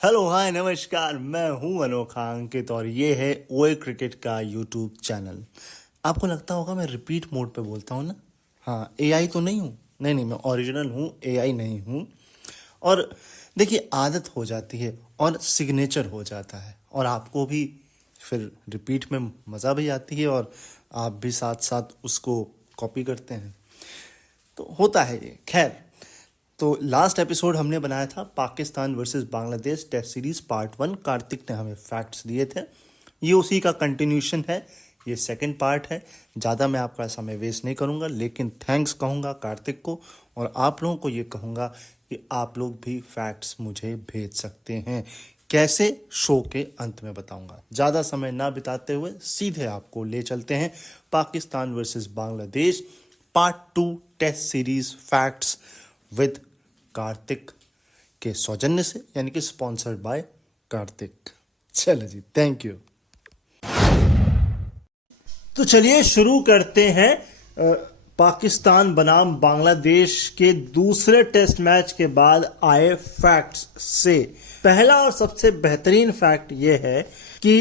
Hello hi नमस्कार, मैं हूं अनोखा अंकित और ये है ओए क्रिकेट का यूट्यूब चैनल। आपको लगता होगा मैं रिपीट मोड पे बोलता हूं ना। हाँ, एआई तो नहीं हूं। नहीं, मैं ओरिजिनल हूं, एआई नहीं हूं। और देखिए, आदत हो जाती है और सिग्नेचर हो जाता है और आपको भी फिर रिपीट में मज़ा भी आती है और आप भी साथ साथ उसको कॉपी करते हैं, तो होता है ये। खैर, तो लास्ट एपिसोड हमने बनाया था Pakistan versus Bangladesh test series part 1। Kartik ने हमें फैक्ट्स दिए थे, ये उसी का कंटिन्यूशन है। ये सेकंड पार्ट है। ज़्यादा मैं आपका समय वेस्ट नहीं करूंगा, लेकिन थैंक्स कहूंगा कार्तिक को और आप लोगों को ये कहूंगा कि आप लोग भी फैक्ट्स मुझे भेज सकते हैं। कैसे, शो के अंत में बताऊंगा। ज़्यादा समय ना बिताते हुए सीधे आपको ले चलते हैं Pakistan versus Bangladesh part 2 test series facts with Kartik के सौजन्य से, यानी कि स्पॉन्सर्ड बाय कार्तिक। चलो जी, थैंक यू। तो चलिए शुरू करते हैं पाकिस्तान बनाम बांग्लादेश के दूसरे टेस्ट मैच के बाद आए फैक्ट्स से। पहला और सबसे बेहतरीन फैक्ट यह है कि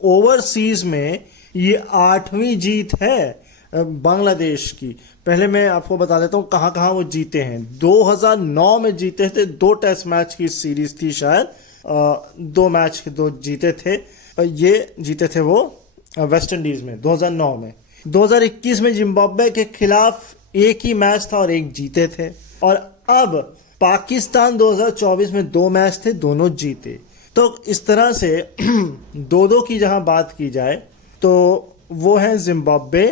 ओवरसीज में ये 8वीं जीत है बांग्लादेश की। पहले मैं आपको बता देता हूँ कहाँ कहाँ वो जीते हैं। 2009 में जीते थे, 2 टेस्ट मैच की सीरीज थी शायद, 2 मैच 2 जीते थे। ये जीते थे वो वेस्ट इंडीज में 2009 में। 2021 में जिम्बाब्वे के खिलाफ एक ही मैच था और एक जीते थे। और अब पाकिस्तान 2024 में 2 मैच थे, दोनों जीते। तो इस तरह से 2-2 की जहां बात की जाए तो वो है जिम्बाब्वे,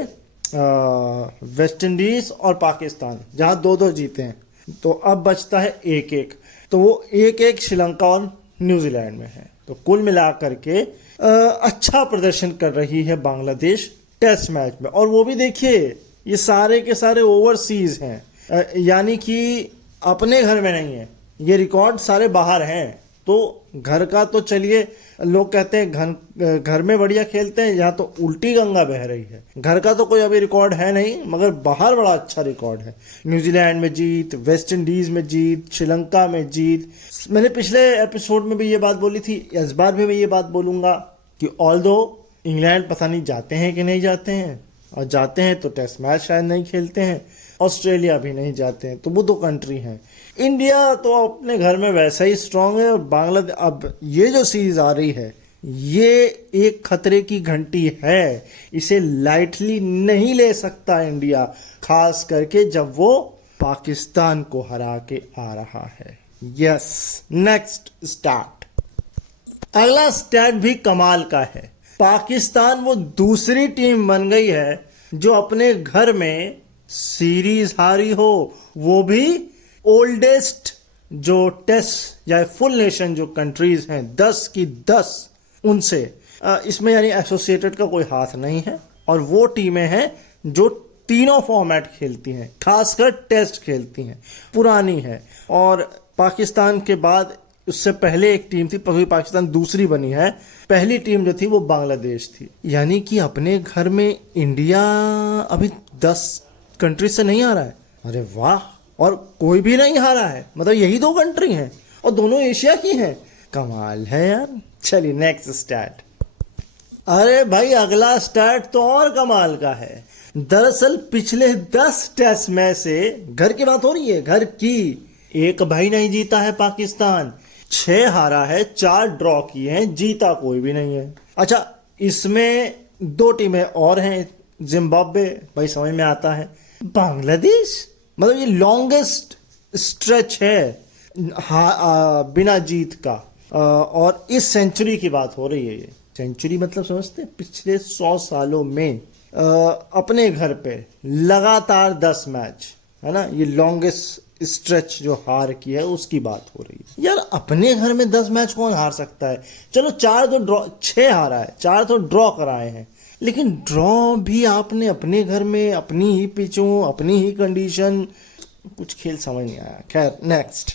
वेस्ट इंडीज और पाकिस्तान, जहां 2-2 जीते हैं। तो अब बचता है 1-1, तो वो 1-1 श्रीलंका और न्यूजीलैंड में है। तो कुल मिलाकर के अच्छा प्रदर्शन कर रही है बांग्लादेश टेस्ट मैच में। और वो भी देखिए, ये सारे के सारे ओवरसीज हैं, यानी कि अपने घर में नहीं है। ये रिकॉर्ड सारे बाहर हैं। तो घर का तो चलिए, लोग कहते हैं घर में बढ़िया खेलते हैं, यहाँ तो उल्टी गंगा बह रही है। घर का तो कोई अभी रिकॉर्ड है नहीं, मगर बाहर बड़ा अच्छा रिकॉर्ड है। न्यूजीलैंड में जीत, वेस्ट इंडीज में जीत, श्रीलंका में जीत। मैंने पिछले एपिसोड में भी ये बात बोली थी, इस बार भी मैं ये बात बोलूंगा कि ऑल्दो इंग्लैंड पता नहीं जाते हैं कि नहीं जाते हैं, और जाते हैं तो टेस्ट मैच शायद नहीं खेलते हैं। ऑस्ट्रेलिया भी नहीं जाते हैं, तो वो 2 कंट्री हैं। इंडिया तो अपने घर में वैसा ही स्ट्रांग है। और बांग्लादेश, अब ये जो सीरीज आ रही है, ये एक खतरे की घंटी है। इसे लाइटली नहीं ले सकता इंडिया, खास करके जब वो पाकिस्तान को हरा के आ रहा है। Yes, next start. अगला स्टैट भी कमाल का है। पाकिस्तान वो दूसरी टीम बन गई है जो अपने घर में सीरीज हारी हो, वो भी ओल्डेस्ट जो टेस्ट या फुल नेशन जो कंट्रीज हैं 10 की 10 उनसे। इसमें यानी एसोसिएटेड का कोई हाथ नहीं है। और वो टीमें हैं जो तीनों फॉर्मेट खेलती हैं, खासकर टेस्ट खेलती हैं, पुरानी है। और पाकिस्तान के बाद उससे पहले एक टीम थी, पाकिस्तान दूसरी बनी है। पहली टीम जो थी वो बांग्लादेश थी। यानी कि अपने घर में इंडिया अभी 10 कंट्री से नहीं आ रहा है। अरे वाह! और कोई भी नहीं हारा है, मतलब यही 2 कंट्री हैं और दोनों एशिया की हैं। कमाल है यार। चलिए नेक्स्ट स्टैट। अरे भाई, अगला स्टैट तो और कमाल का है। दरअसल पिछले 10 टेस्ट मैच से, घर की बात हो रही है, घर की, एक भाई नहीं जीता है पाकिस्तान। 6 हारा है, 4 ड्रॉ किए हैं, जीता कोई भी नहीं है। अच्छा, इसमें 2 टीमें और हैं, जिम्बाब्वे, भाई समझ में आता है, बांग्लादेश। मतलब ये लॉन्गेस्ट स्ट्रेच है बिना जीत का। और इस सेंचुरी की बात हो रही है। ये सेंचुरी मतलब समझते हैं, पिछले 100 सालों में अपने घर पे लगातार 10 मैच, है ना, ये लॉन्गेस्ट स्ट्रेच जो हार की है उसकी बात हो रही है। यार, अपने घर में 10 मैच कौन हार सकता है? चलो 4 तो ड्रॉ, 6 हारा है, 4 तो ड्रॉ कराए हैं, लेकिन ड्रॉ भी आपने अपने घर में, अपनी ही पिचों, अपनी ही कंडीशन, कुछ खेल समझ नहीं आया। खैर, नेक्स्ट।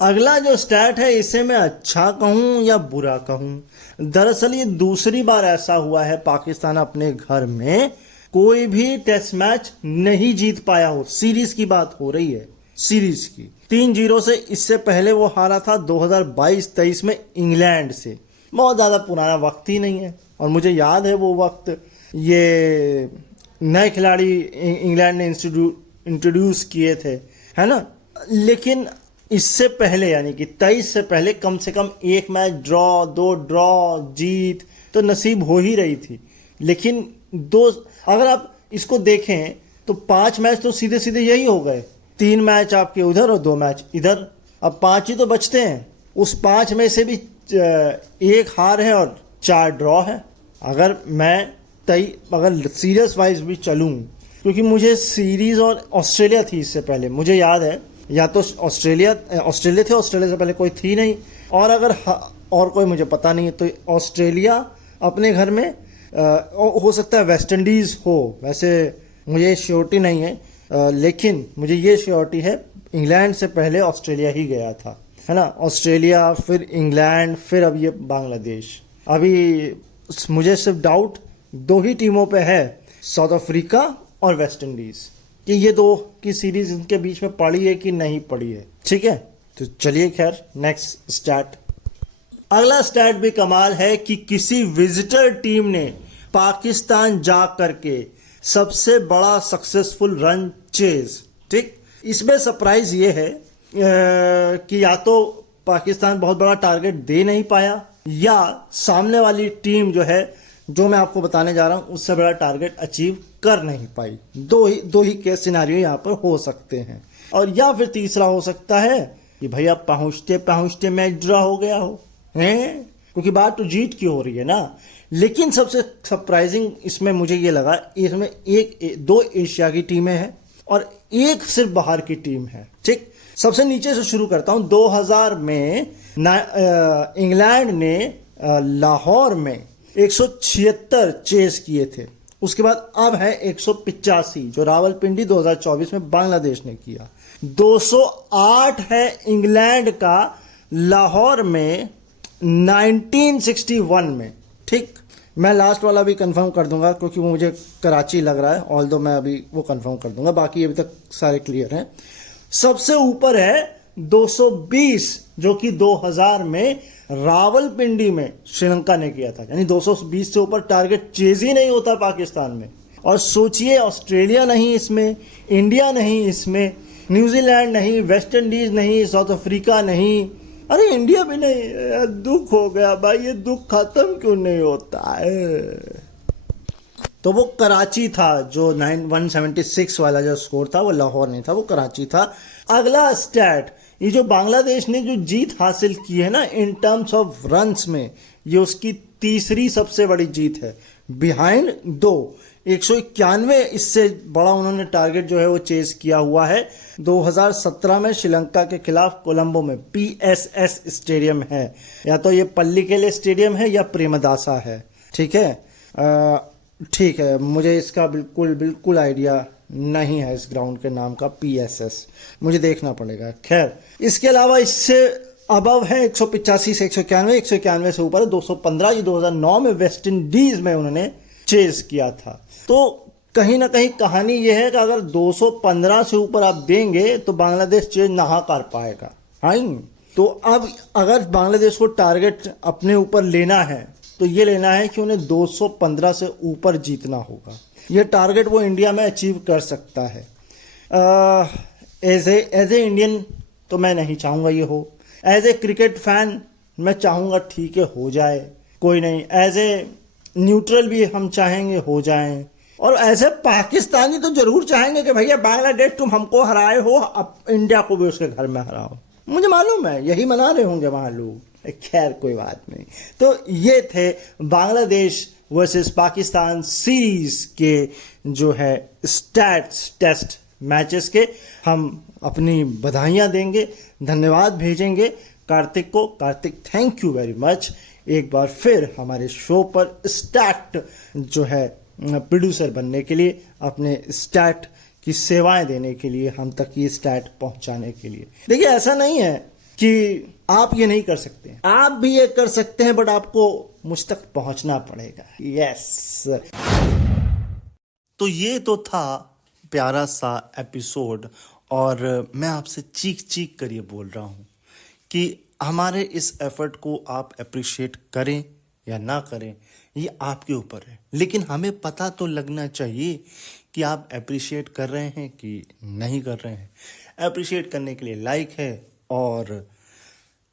अगला जो स्टैट है, इसे मैं अच्छा कहूं या बुरा कहूं। दरअसल ये दूसरी बार ऐसा हुआ है पाकिस्तान अपने घर में कोई भी टेस्ट मैच नहीं जीत पाया हो। सीरीज की बात हो रही है, सीरीज की। 3-0 से। इससे पहले वो हारा था 2022-23 में इंग्लैंड से। बहुत ज़्यादा पुराना वक्त ही नहीं है, और मुझे याद है वो वक्त ये नए खिलाड़ी इंग्लैंड ने इंट्रोड्यूस किए थे, है ना। लेकिन इससे पहले यानी कि 23 से पहले कम से कम एक मैच ड्रॉ, 2 ड्रॉ, जीत तो नसीब हो ही रही थी। लेकिन अगर आप इसको देखें तो 5 मैच तो सीधे सीधे यही हो गए, 3 मैच आपके उधर और 2 मैच इधर। अब 5 ही तो बचते हैं। उस 5 में से भी 1 हार है और 4 ड्रॉ है। अगर सीरीज वाइज भी चलूं, क्योंकि मुझे सीरीज और ऑस्ट्रेलिया थी इससे पहले, मुझे याद है, या तो ऑस्ट्रेलिया थे, ऑस्ट्रेलिया से पहले कोई थी नहीं, और अगर और कोई मुझे पता नहीं है, तो ऑस्ट्रेलिया अपने घर में हो सकता है वेस्ट इंडीज़ हो, वैसे मुझे श्योरिटी नहीं है, लेकिन मुझे ये श्योरिटी है इंग्लैंड से पहले ऑस्ट्रेलिया ही गया था, है ना। ऑस्ट्रेलिया, फिर इंग्लैंड, फिर अब ये बांग्लादेश। अभी मुझे सिर्फ डाउट 2 ही टीमों पे है, साउथ अफ्रीका और वेस्ट इंडीज़, कि ये 2 की सीरीज इनके बीच में पड़ी है कि नहीं पड़ी है। ठीक है, तो चलिए खैर नेक्स्ट स्टैट। अगला स्टैट भी कमाल है कि किसी विजिटर टीम ने पाकिस्तान जा करके सबसे बड़ा सक्सेसफुल रन चेज। ठीक, इसमें सरप्राइज ये है कि या तो पाकिस्तान बहुत बड़ा टारगेट दे नहीं पाया, या सामने वाली टीम जो है, जो मैं आपको बताने जा रहा हूं, उससे बड़ा टारगेट अचीव कर नहीं पाई। दो ही केस सिनारियो यहाँ पर हो सकते हैं। और या फिर तीसरा हो सकता है कि भैया पहुंचते पहुंचते मैच ड्रॉ हो गया हो, हैं, क्योंकि बात तो जीत की हो रही है ना। लेकिन सबसे सरप्राइजिंग इसमें मुझे ये लगा, इसमें 2 एशिया की टीमें हैं और 1 सिर्फ बाहर की टीम है। ठीक, सबसे नीचे से शुरू करता हूं। 2000 में इंग्लैंड ने लाहौर में 176 चेस किए थे। उसके बाद अब है 185 जो रावलपिंडी 2024 में बांग्लादेश ने किया। 208 है इंग्लैंड का लाहौर में 1961 में। ठीक, मैं लास्ट वाला भी कंफर्म कर दूंगा क्योंकि वो मुझे कराची लग रहा है, ऑल्दो मैं अभी वो कंफर्म कर दूंगा, बाकी अभी तक सारे क्लियर हैं। सबसे ऊपर है 220 जो कि 2000 में रावलपिंडी में श्रीलंका ने किया था, यानी 220 से ऊपर टारगेट चेज ही नहीं होता पाकिस्तान में। और सोचिए, ऑस्ट्रेलिया नहीं इसमें, इंडिया नहीं इसमें, न्यूजीलैंड नहीं, वेस्ट इंडीज नहीं, साउथ अफ्रीका नहीं, अरे इंडिया भी नहीं। दुख हो गया भाई, ये दुख खत्म क्यों नहीं होता है। तो वो कराची था, जो 176 वाला जो स्कोर था वो लाहौर नहीं था, वो कराची था। अगला स्टैट, ये जो बांग्लादेश ने जो जीत हासिल की है ना इन टर्म्स ऑफ रन्स में, ये उसकी तीसरी सबसे बड़ी जीत है, बिहाइंड 2। 191 इससे बड़ा उन्होंने टारगेट जो है वो चेज किया हुआ है। 2017 में श्रीलंका के खिलाफ कोलंबो में PSS स्टेडियम है, या तो ये पल्लीकेले स्टेडियम है या प्रेमदासा है। ठीक है, ठीक है, मुझे इसका बिल्कुल आइडिया नहीं है इस ग्राउंड के नाम का, PSS मुझे देखना पड़ेगा। खैर, इसके अलावा इससे अबव है 185 से 191, 191 से ऊपर है 215, ये 2009 में वेस्ट इंडीज में उन्होंने चेज किया था। तो कहीं ना कहीं कहानी यह है कि अगर 215 से ऊपर आप देंगे तो बांग्लादेश चेज ना कर पाएगा। हाँ, तो अब अगर बांग्लादेश को टारगेट अपने ऊपर लेना है तो ये लेना है कि उन्हें 215 से ऊपर जीतना होगा। ये टारगेट वो इंडिया में अचीव कर सकता है। एज ए इंडियन तो मैं नहीं चाहूँगा ये हो। एज ए क्रिकेट फैन मैं चाहूँगा ठीक है हो जाए, कोई नहीं। एज ए न्यूट्रल भी हम चाहेंगे हो जाए, और एज ए पाकिस्तानी तो जरूर चाहेंगे कि भैया बांग्लादेश तुम हमको हराए हो, अब इंडिया को भी उसके घर में हराओ। मुझे मालूम है यही मना रहे होंगे वहाँ लोग, खैर कोई बात नहीं। तो ये थे बांग्लादेश वर्सेस पाकिस्तान सीरीज के जो है स्टैट्स टेस्ट मैचेस के। हम अपनी बधाइयाँ देंगे, धन्यवाद भेजेंगे कार्तिक को। Kartik, thank you very much एक बार फिर हमारे शो पर स्टैट जो है प्रोड्यूसर बनने के लिए, अपने स्टैट की सेवाएं देने के लिए, हम तक ये स्टैट पहुंचाने के लिए। देखिए, ऐसा नहीं है कि आप ये नहीं कर सकते, आप भी ये कर सकते हैं, बट आपको मुझ तक पहुंचना पड़ेगा। यस, तो ये तो था प्यारा सा एपिसोड और मैं आपसे चीख चीख कर ये बोल रहा हूँ कि हमारे इस एफर्ट को आप अप्रिशिएट करें या ना करें, ये आपके ऊपर है, लेकिन हमें पता तो लगना चाहिए कि आप अप्रिशिएट कर रहे हैं कि नहीं कर रहे हैं। अप्रिशिएट करने के लिए लाइक है और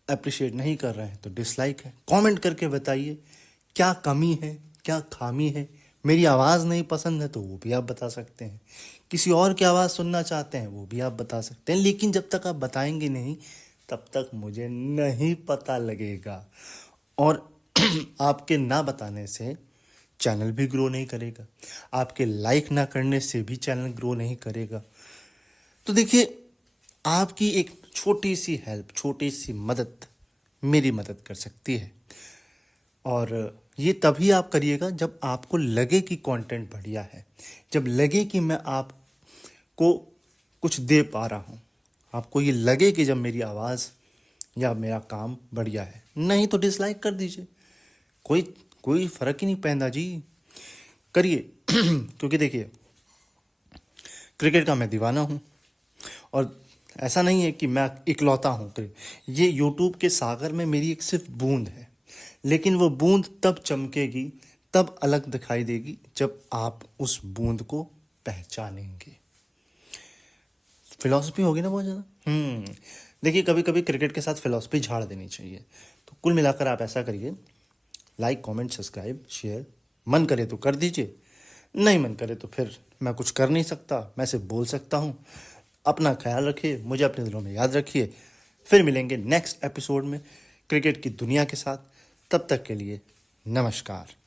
अप्रिशिएट नहीं कर रहे हैं तो डिसलाइक है। कमेंट करके बताइए क्या कमी है, क्या खामी है। मेरी आवाज़ नहीं पसंद है तो वो भी आप बता सकते हैं। किसी और की आवाज़ सुनना चाहते हैं वो भी आप बता सकते हैं, लेकिन जब तक आप बताएंगे नहीं तब तक मुझे नहीं पता लगेगा। और आपके ना बताने से चैनल भी ग्रो नहीं करेगा, आपके लाइक ना करने से भी चैनल ग्रो नहीं करेगा। तो देखिए, आपकी एक छोटी सी हेल्प, छोटी सी मदद मेरी मदद कर सकती है। और ये तभी आप करिएगा जब आपको लगे कि कंटेंट बढ़िया है, जब लगे कि मैं आपको कुछ दे पा रहा हूँ, आपको ये लगे कि जब मेरी आवाज़ या मेरा काम बढ़िया है। नहीं तो डिसलाइक कर दीजिए, कोई फ़र्क ही नहीं पैंदा जी, करिए। क्योंकि देखिए, क्रिकेट का मैं दीवाना हूँ और ऐसा नहीं है कि मैं इकलौता हूँ। ये यूट्यूब के सागर में मेरी एक सिर्फ बूंद है, लेकिन वो बूंद तब चमकेगी, तब अलग दिखाई देगी जब आप उस बूंद को पहचानेंगे। फिलॉसफी होगी ना बहुत ज़्यादा। देखिए, कभी कभी क्रिकेट के साथ फिलॉसफी झाड़ देनी चाहिए। तो कुल मिलाकर आप ऐसा करिए, लाइक, कमेंट, सब्सक्राइब, शेयर। मन करे तो कर दीजिए, नहीं मन करे तो फिर मैं कुछ कर नहीं सकता, मैं सिर्फ बोल सकता हूँ। अपना ख्याल रखिए, मुझे अपने दिलों में याद रखिए। फिर मिलेंगे नेक्स्ट एपिसोड में क्रिकेट की दुनिया के साथ। तब तक के लिए नमस्कार।